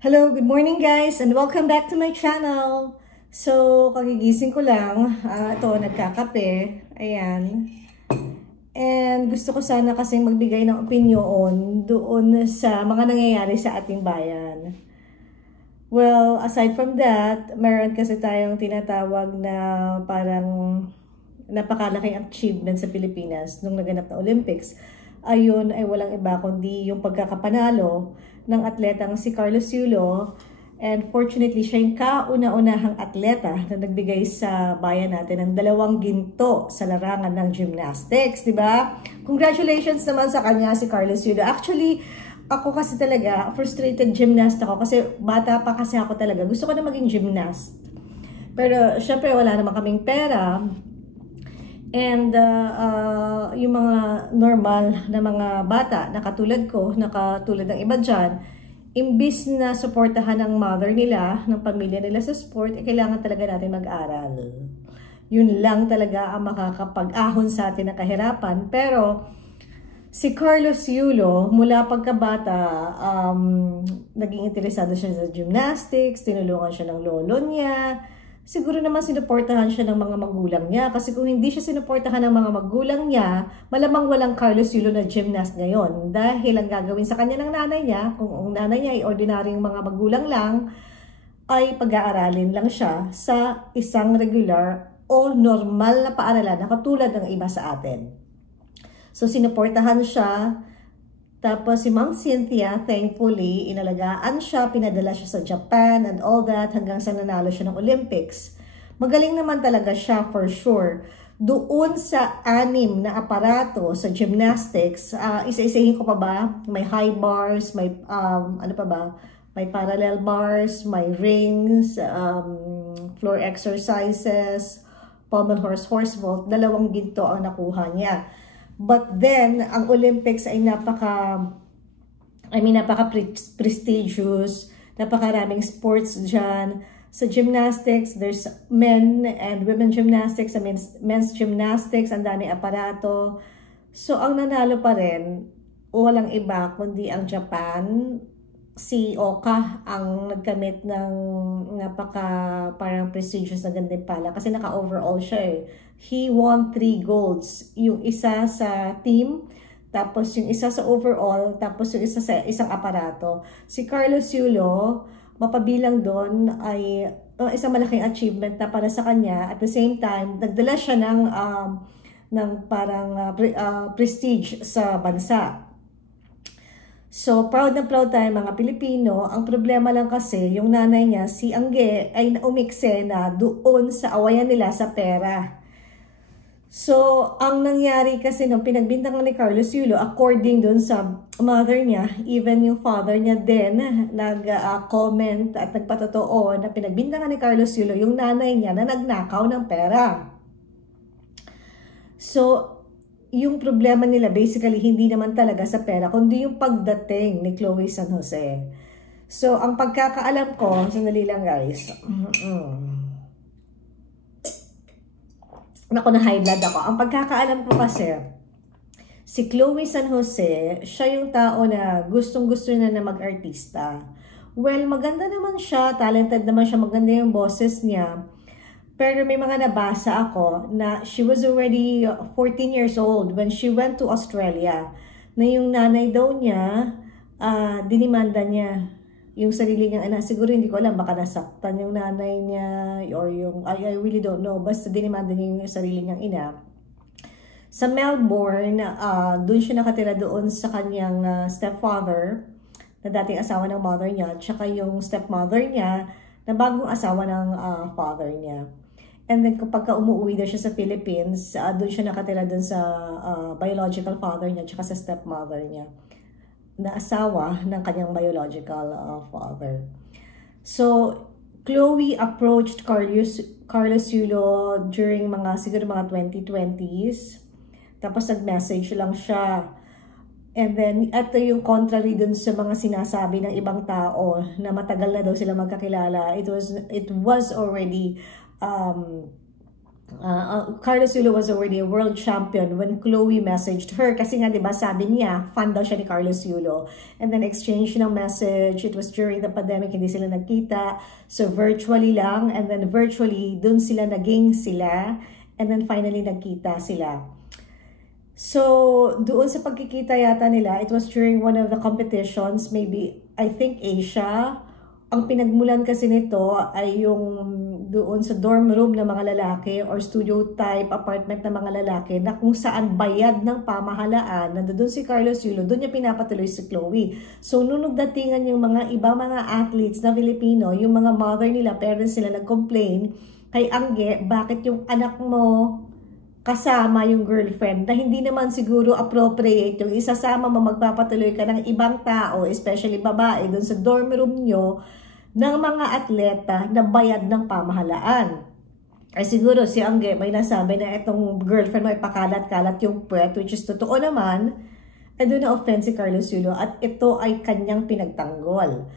Hello, good morning guys and welcome back to my channel. So, kagigising ko lang. Ito, nagkakape. Ayan. And gusto ko sana kasing magbigay ng opinyon doon sa mga nangyayari sa ating bayan. Well, aside from that, meron kasi tayong tinatawag na parang napakalaking achievement sa Pilipinas nung naganap na Olympics. Ayun ay walang iba kundi yung pagkakapanalo ng atletang si Carlos Yulo. And fortunately, siya yung kauna-unahang atleta na nagbigay sa bayan natin ng 2 ginto sa larangan ng gymnastics, di ba? Congratulations naman sa kanya si Carlos Yulo. Actually, ako kasi talaga, frustrated gymnast ako kasi bata pa kasi ako talaga. Gusto ko na maging gymnast. Pero syempre wala naman kaming pera. And yung mga normal na mga bata na katulad ko, na katulad ng iba dyan, imbis na suportahan ng mother nila, ng pamilya nila sa sport, kailangan talaga natin mag-aral. Yun lang talaga ang makakapag-ahon sa atin ng kahirapan. Pero si Carlos Yulo, mula pagkabata, naging interesado siya sa gymnastics, tinulungan siya ng lolo niya. Siguro naman sinuportahan siya ng mga magulang niya. Kasi kung hindi siya sinuportahan ng mga magulang niya, malamang walang Carlos Yulo na gymnast ngayon. Dahil ang gagawin sa kanya ng nanay niya, kung ang nanay niya ay ordinaryong mga magulang lang, ay pag-aaralin lang siya sa isang regular o normal na paaralan na katulad ng iba sa atin. So sinuportahan siya. Tapos si Ma'am Cynthia, thankfully, inalagaan siya, pinadala siya sa Japan and all that hanggang sa nanalo siya ng Olympics. Magaling naman talaga siya for sure. Doon sa 6 na aparato sa gymnastics, isa-isahin ko pa ba? May high bars, may ano pa ba? May parallel bars, may rings, floor exercises, pommel horse vault. 2 ginto ang nakuha niya. But then, ang Olympics ay napaka-prestigious, napakaraming sports dyan. Sa gymnastics, there's men and women gymnastics, men's gymnastics, ang daming aparato. So, ang nanalo pa rin, walang iba kundi ang Japan. Si Oka ang nagkamit ng parang prestigious na gantimpala kasi naka-overall siya eh. He won 3 golds. Yung isa sa team, tapos yung isa sa overall, tapos yung isa sa isang aparato. Si Carlos Yulo, mapabilang doon ay isang malaking achievement na para sa kanya. At the same time, nagdala siya ng parang prestige sa bansa. So, proud na proud tayo mga Pilipino. Ang problema lang kasi, yung nanay niya, si Angge, ay umikse na doon sa awayan nila sa pera. So, ang nangyari kasi nung pinagbintangan ni Carlos Yulo, according doon sa mother niya, even yung father niya din, nag-comment at nagpatotoo na pinagbintangan ni Carlos Yulo yung nanay niya na nagnakaw ng pera. So, yung problema nila basically hindi naman talaga sa pera, kundi yung pagdating ni Chloe San Jose. So, ang pagkakaalam ko, sandali lang guys. Naku, na high blood ako. Ang pagkakaalam ko kasi, si Chloe San Jose, siya yung tao na gustong-gusto na mag-artista. Well, maganda naman siya, talented naman siya, maganda yung boses niya. Pero may mga nabasa ako na she was already 14 years old when she went to Australia. Na yung nanay daw niya, dinimanda niya yung sarili niyang anak. Siguro hindi ko alam, baka nasaktan yung nanay niya or yung, I really don't know. Basta dinimanda niya yung sarili niyang ina. Sa Melbourne, doon siya nakatira doon sa kanyang stepfather, na dating asawa ng mother niya, tsaka yung stepmother niya, na bagong asawa ng father niya. And then kapag umuwi daw siya sa Philippines, doon siya nakatira doon sa biological father niya tsaka sa stepmother niya na asawa ng kanyang biological father. So, Chloe approached Carlos Yulo during siguro mga 2020s. Tapos nag-message lang siya. And then, ito yung contrary dun sa mga sinasabi ng ibang tao na matagal na daw sila magkakilala. It was already Carlos Yulo was already a world champion when Chloe messaged her. Kasi nga, di ba, sabi niya, fan daw siya ni Carlos Yulo. And then exchange ng message. It was during the pandemic, hindi sila nagkita. So virtually lang. And then virtually, dun sila naging sila. And then finally, nagkita sila. So, doon sa pagkikita yata nila, it was during one of the competitions, maybe, I think Asia. Ang pinagmulan kasi nito ay yung doon sa dorm room ng mga lalaki or studio type apartment ng mga lalaki na kung saan bayad ng pamahalaan, nandoon si Carlos Yulo, doon niya pinapatuloy si Chloe. So, nung nagdatingan yung mga iba mga athletes na Filipino, yung mga mother nila, parents nila nag-complain kay Angge, bakit yung anak mo kasama yung girlfriend na hindi naman siguro appropriate yung isasama mo magpapatuloy ka ng ibang tao, especially babae, dun sa dorm room nyo ng mga atleta na bayad ng pamahalaan. Ay siguro si Angge may nasabi na itong girlfriend may pakalat-kalat yung puwet, which is totoo naman, ay doon na offense si Carlos Yulo at ito ay kanyang pinagtanggol.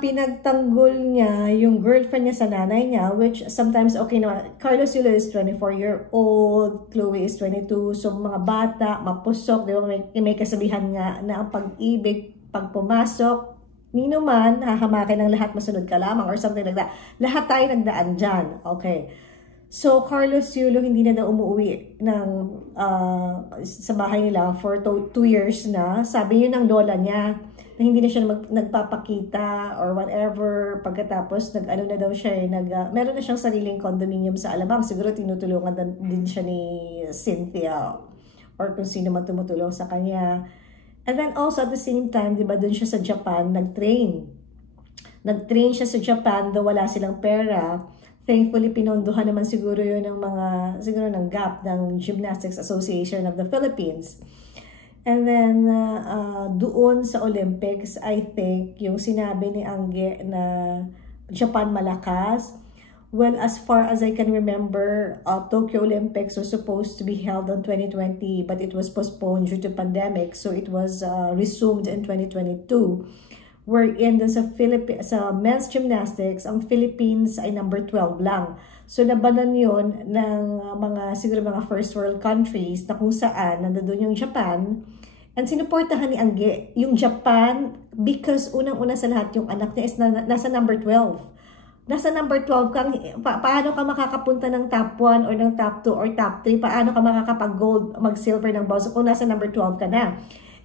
Pinagtanggol niya yung girlfriend niya sa nanay niya, which sometimes okay naman. Carlos Yulo is 24-year-old, Chloe is 22, so mga bata, mapusok, di ba? May kasabihan nga na ang pag-ibig, pag pumasok, nino man, hahamakin ng lahat, masunod ka lamang, or something like that. Lahat tayo nagdaan dyan, okay. So, Carlos Yulo hindi na daw umuwi ng, sa bahay nila for 2 years na. Sabi yun ng lola niya, na hindi na siya nagpapakita or whatever. Pagkatapos, nag-ano na daw siya, meron na siyang sariling condominium sa Alabang. Siguro tinutulungan din siya ni Cynthia or kung sino man tumutulong sa kanya. And then also at the same time, di ba, dun siya sa Japan, nag-train. Nag-train siya sa Japan, though wala silang pera. Thankfully, pinondohan naman siguro yun ng GAP, ng Gymnastics Association of the Philippines. And then, doon sa Olympics, I think, yung sinabi ni Angge na Japan malakas. Well, as far as I can remember, Tokyo Olympics was supposed to be held on 2020, but it was postponed due to pandemic. So, it was resumed in 2022. Wherein sa men's gymnastics, ang Philippines ay number 12 lang. So, labanan yun ng siguro mga first world countries na kung saan nandoon yung Japan. And sinuportahan ni Angge yung Japan because unang-una sa lahat yung anak niya is nasa number 12. Nasa number 12 kang, paano ka makakapunta ng top 1 or ng top 2 or top 3? Paano ka makakapag-gold, mag-silver ng bronze kung nasa number 12 ka na?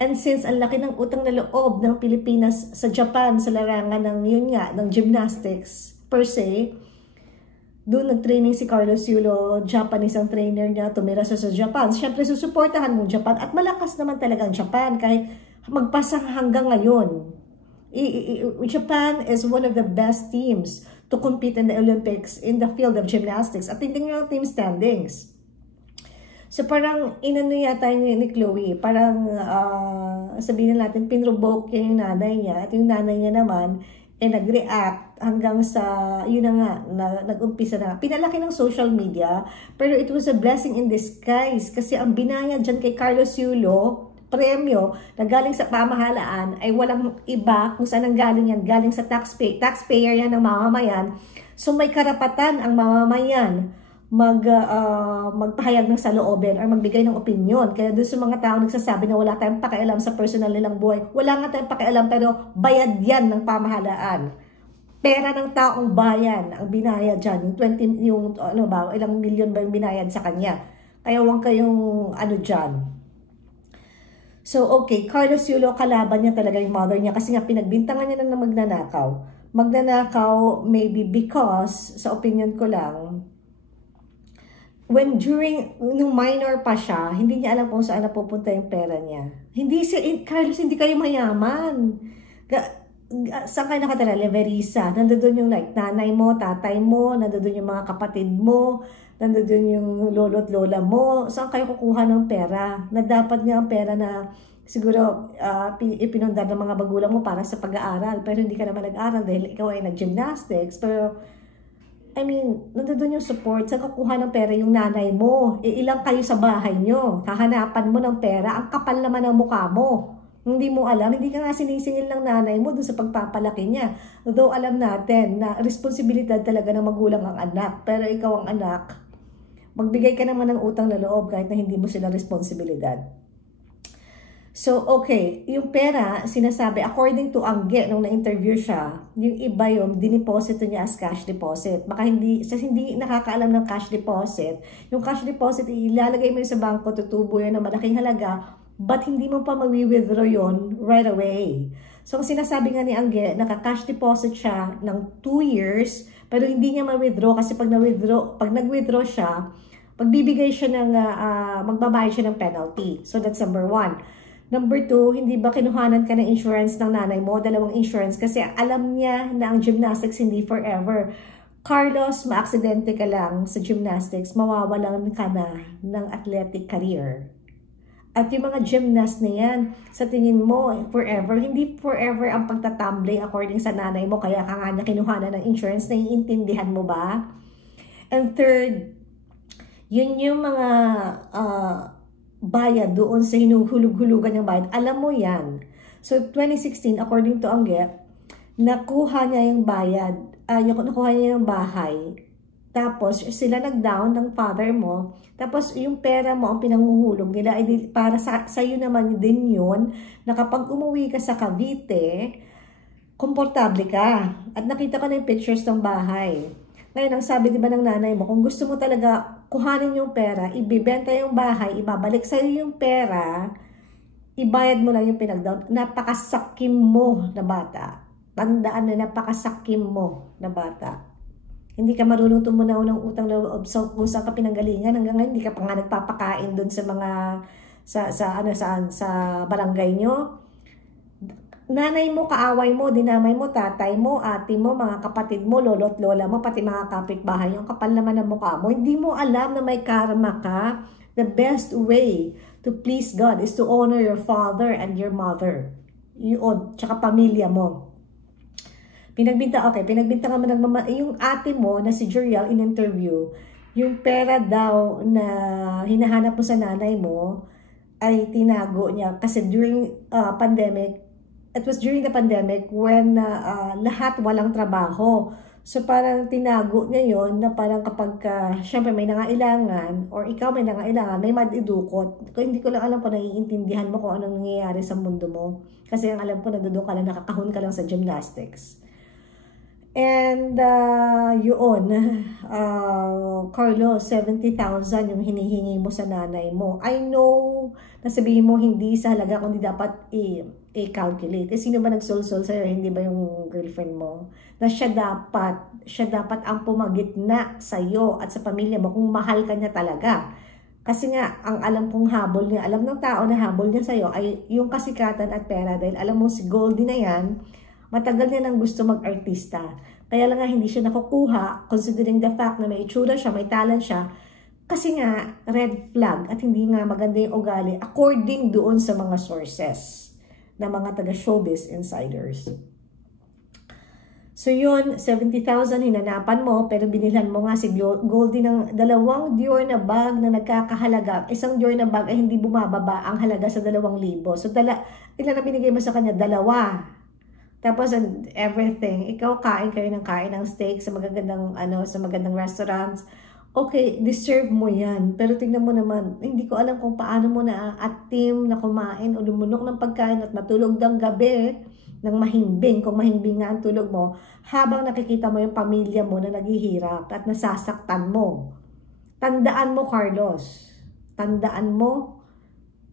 And since ang laki ng utang na loob ng Pilipinas sa Japan sa larangan ng gymnastics per se, doon nag-training si Carlos Yulo, Japanese ang trainer niya, tumira siya sa Japan. Siyempre, susuportahan mo Japan at malakas naman talagang Japan kahit magpasa hanggang ngayon. Japan is one of the best teams to compete in the Olympics in the field of gymnastics. At tingnan yung team standings. So parang inano yata ni Chloe, parang sabihin natin pinrovoke yung nanay niya at yung nanay niya naman nag-react hanggang sa, yun na nga, nag-umpisa na. Pinalaki ng social media, pero it was a blessing in disguise kasi ang binayad dyan kay Carlos Yulo, premyo na galing sa pamahalaan ay walang iba kung saan ang galing yan, galing sa taxpayer yan ng mamamayan. So may karapatan ang mamamayan magpahayag ng saloobin or magbigay ng opinion. Kaya doon sa mga tao nagsasabi na wala tayong pakialam sa personal nilang buhay, wala nga tayong pakialam pero bayad yan ng pamahalaan. Pera ng taong bayan ang binayad dyan. Ilang milyon ba yung binayad sa kanya? Kaya huwag kayong dyan. So, okay, Carlos Yulo, kalaban niya talaga yung mother niya kasi nga pinagbintangan niya na magnanakaw. Magnanakaw maybe because, sa opinion ko lang, nung minor pa siya, hindi niya alam kung saan napupunta yung pera niya. Carlos, hindi kayo mayaman. Saan kayo nakatala? Leverisa. Nandoon yung nanay mo, tatay mo, nandoon yung mga kapatid mo, nandoon yung lolo't lola mo. Saan kayo kukuha ng pera? Na dapat nga ang pera na siguro ipinundar ng mga magulang mo para sa pag-aaral. Pero hindi ka naman nag-aaral dahil ikaw ay nag-gymnastics. Pero nandoon yung support. Saan kukuha ng pera yung nanay mo? Ilang kayo sa bahay nyo? Hahanapan mo ng pera. Ang kapal naman ng mukha mo. Hindi mo alam, hindi ka nga sinisingil ng nanay mo dun sa pagpapalaki niya. Though alam natin na responsibilidad talaga ng magulang ang anak. Pero ikaw ang anak, magbigay ka naman ng utang na loob kahit na hindi mo sila responsibilidad. So, okay, yung pera, sinasabi, according to Angge, nung na-interview siya, yung iba yung diniposito niya as cash deposit. Baka hindi nakakaalam ng cash deposit. Yung cash deposit, ilalagay mo yun sa bangko, tutubo yun ng malaking halaga, but hindi mo pa mag-withdraw yun right away. So, ang sinasabi nga ni Angge, naka-cash deposit siya ng 2 years, pero hindi niya ma-withdraw kasi pag nag-withdraw siya, pagbibigay siya ng, magbabayad siya ng penalty. So, that's number 1. Number 2, hindi ba kinuhanan ka ng insurance ng nanay mo? 2 insurance kasi alam niya na ang gymnastics hindi forever. Carlos, maaksidente ka lang sa gymnastics, mawawalan ka na ng athletic career. At yung mga gymnast na yan, sa tingin mo, forever, hindi forever ang pagtatumbling according sa nanay mo, kaya ka nga na kinuhanan ng insurance, naiintindihan mo ba? And third, yun yung mga bayad doon sa hinuhulog-hulugan ng bayad. Alam mo yan. So, 2016, according to Angge, nakuha niya yung bayad, nakuha niya yung bahay. Tapos, sila nag-down ng father mo. Tapos, yung pera mo ang pinanguhulog nila, para sa'yo naman din yun, na kapag umuwi ka sa Cavite, komportable ka. At nakita ko na yung pictures ng bahay. Ngayon, ang sabi diba ng nanay mo, kung gusto mo talaga kuhanin yung pera, ibibenta yung bahay, ibabalik sa'yo yung pera, ibayad mo lang yung pinag-down. Napakasakim mo na bata. Tandaan na napakasakim mo na bata. Hindi ka marunong tumunaw ng utang loob sa kung saan ka pinanggalingan. Hanggang ngayon, hindi ka pa nga nagpapakain doon sa mga, sa barangay nyo. Nanay mo, kaaway mo, dinamay mo, tatay mo, ate mo, mga kapatid mo, lolo't lola mo, pati mga kapitbahay, yung kapal naman ng mukha mo. Hindi mo alam na may karma ka. The best way to please God is to honor your father and your mother. Yun, tsaka pamilya mo. Pinagbinta nga yung ate mo na si Juriel in interview, yung pera daw na hinahanap mo sa nanay mo ay tinago niya kasi during pandemic. It was during the pandemic when lahat walang trabaho. So parang tinago niya yon na parang kapag syempre may nangailangan or ikaw may nangailangan, may madidukot. Hindi ko lang alam kung naiintindihan mo kung anong nangyayari sa mundo mo. Kasi ang alam ko na doon ka lang, nakakahon ka lang sa gymnastics. And yun, Carlos, 70,000 yung hinihingi mo sa nanay mo. I know, nasabihin mo hindi sa halaga kundi dapat i-calculate. Sino ba nagsolsol sa'yo? Hindi ba yung girlfriend mo? Na siya dapat ang pumagitna sa'yo at sa pamilya mo kung mahal ka niya talaga. Kasi nga, ang alam kong habol niya, alam ng tao na habol niya sa'yo ay yung kasikatan at pera. Dahil alam mo si Goldie na yan, matagal niya nang gusto mag-artista. Kaya lang nga hindi siya nakukuha considering the fact na may itsura siya, may talent siya. Kasi nga, red flag at hindi nga maganda yung ugali according doon sa mga sources na mga taga-showbiz insiders. So yun, 70,000 hinanapan mo pero binilhan mo nga si Goldie ng 2 Dior na bag na nagkakahalaga. Isang Dior na bag ay hindi bumababa ang halaga sa 2,000. So ilan na binigay mo sa kanya? 2. Tapos and everything, ikaw kain kayo ng steak sa magagandang restaurants. Okay, deserve mo yan. Pero tingnan mo naman, hindi ko alam kung paano mo na atim na kumain o lumunok ng pagkain at matulog ng gabi ng mahimbing, kung mahimbing nga ang tulog mo, habang nakikita mo yung pamilya mo na naghihirap at nasasaktan mo. Tandaan mo, Carlos. Tandaan mo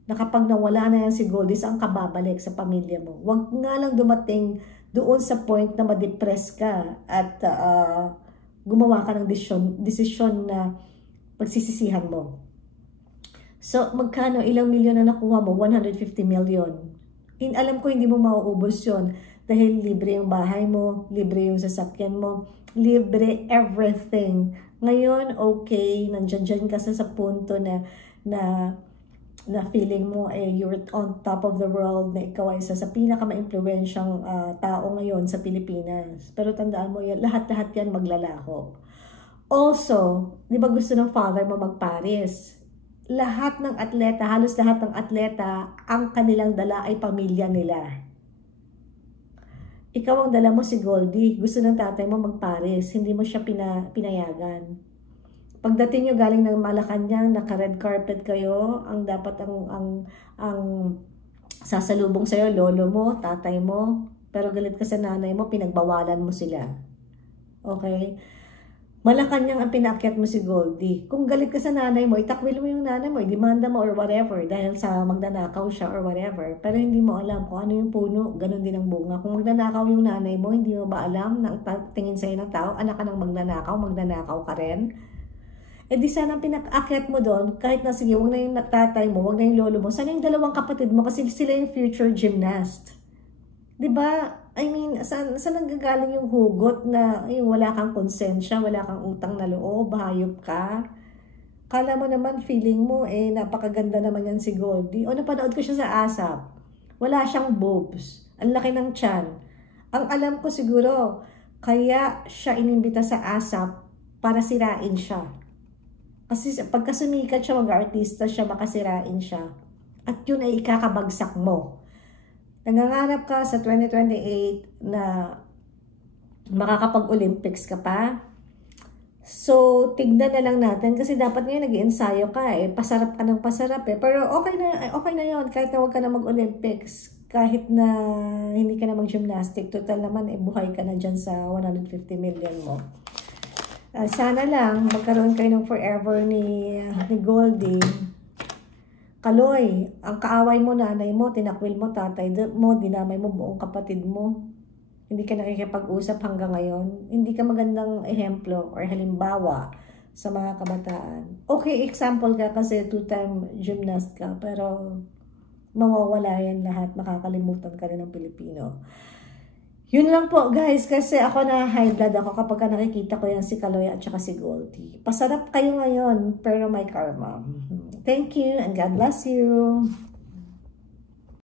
na kapag nawala na yan si Goldie, saan ka babalik sa pamilya mo? Huwag nga lang dumating doon sa point na ma-depress ka at gumawa ka ng desisyon na pagsisisihan mo. So, magkano? Ilang milyon na nakuha mo? 150 million. Alam ko hindi mo mauubos yun dahil libre yung bahay mo, libre yung sasakyan mo, libre everything. Ngayon, okay, nandyan ka sa punto na feeling mo you're on top of the world, na ikaw ay isa sa pinaka-ma-impluwensyang tao ngayon sa Pilipinas. Pero tandaan mo yan, lahat-lahat yan maglalaho. Also, di ba gusto ng father mo mag-Paris? lahat ng atleta, halos lahat ng atleta, ang kanilang dala ay pamilya nila. Ikaw ang dala mo si Goldie. Gusto ng tatay mo magpares. Hindi mo siya pinayagan. Pagdating nyo galing ng Malacanang, naka-red carpet kayo, ang dapat ang sasalubong sa'yo, lolo mo, tatay mo. Pero galit ka sa nanay mo, pinagbawalan mo sila. Okay? Malacanang ang pinaakyat mo si Goldie. Kung galit ka sa nanay mo, itakwil mo yung nanay mo, idemanda mo or whatever dahil sa magnanakaw siya or whatever. Pero hindi mo alam kung ano yung puno, ganun din ang bunga. Kung magnanakaw yung nanay mo, hindi mo ba alam na tingin sa'yo ng tao, anak ka ng magnanakaw ka rin? Eh di sana pinaakyat mo doon, kahit na sige, huwag na yung tatay mo, huwag na yung lolo mo, sana yung dalawang kapatid mo kasi sila yung future gymnast. Diba? I mean, saan nanggagaling yung hugot na yung wala kang konsensya, wala kang utang na loob, hayop ka? Kala mo naman, feeling mo, napakaganda naman yan si Goldie. O napanood ko siya sa ASAP. Wala siyang boobs. Ang laki ng tiyan. Ang alam ko siguro, kaya siya inimbita sa ASAP para sirain siya. Kasi pagka sumikat siya, mag-artista siya, makasirain siya. At yun ay ikakabagsak mo. Nangangarap ka sa 2028 na makakapag-Olympics ka pa. So, tignan na lang natin kasi dapat ngayon nag-iensayo ka pasarap ka ng pasarap Pero okay na yon kahit na huwag ka na mag-Olympics. Kahit na hindi ka na mag-gymnastic. Total naman, buhay ka na dyan sa 150 million mo. Sana lang magkaroon kayo ng forever ni Goldie. Kaloy, ang kaaway mo, nanay mo, tinakwil mo, tatay mo, dinamay mo buong kapatid mo. Hindi ka nakikipag-usap hanggang ngayon. Hindi ka magandang ehemplo or halimbawa sa mga kabataan. Okay, example ka kasi two-time gymnast ka, pero mawawala yan lahat. Makakalimutan ka rin ng Pilipino. Yun lang po guys, kasi ako na high blood ako kapag nakikita ko yan si Kaloy at saka si Goldie. Pasarap kayo ngayon, pero may karma. Thank you and God bless you.